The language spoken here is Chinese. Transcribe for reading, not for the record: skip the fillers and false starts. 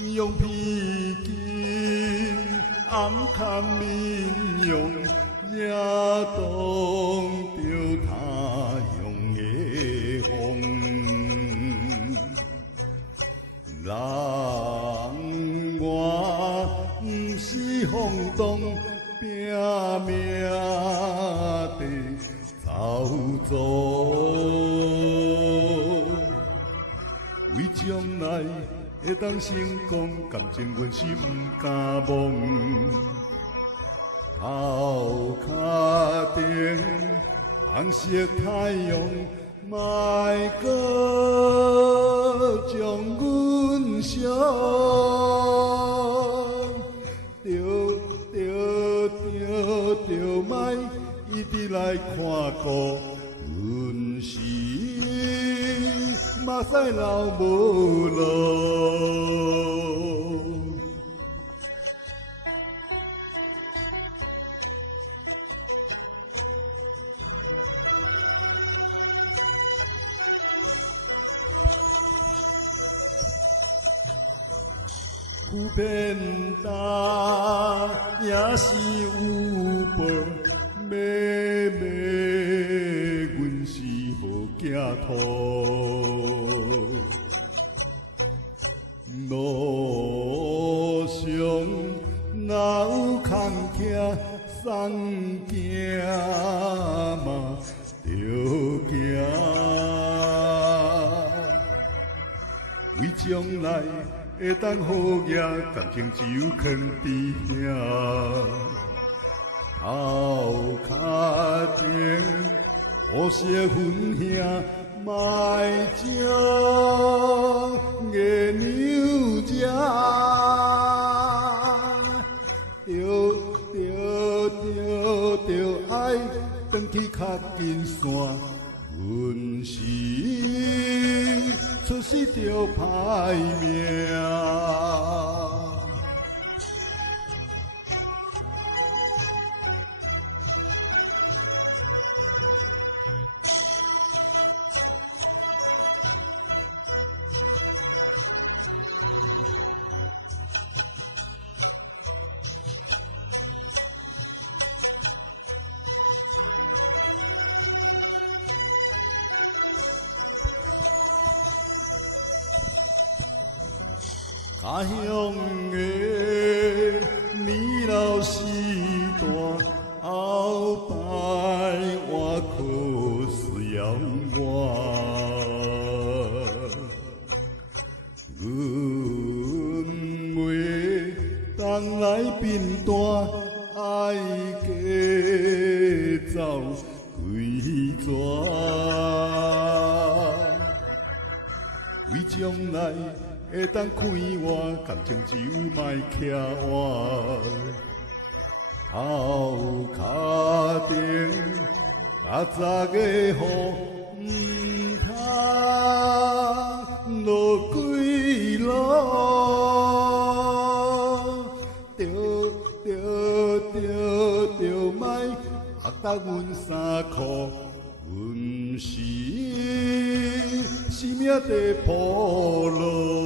用披巾暗看面容，也挡着他乡的风。人我不是风动，拼命地走走。为将来会当成功，感情阮是不敢忘。头壳顶红色太阳，莫搁将阮伤。着莫一直来看顾，阮是马赛老无路。有偏大，也是有报，妹妹，阮是好寄托。路上哪有空徛，送行嘛着行，为将来会当好业，感情只有藏伫遐。头壳顶乌色粉兄，莫将月娘食。着爱转去较近线，阮是出世着歹命。家乡的年老时代，后摆我可需要我。阮袂当来变单，爱加走规逝，为将来会当开活，感情只有莫徛我。头壳顶啊早个雨，唔通落几落。着莫压达阮衫裤，阮是生命地铺路。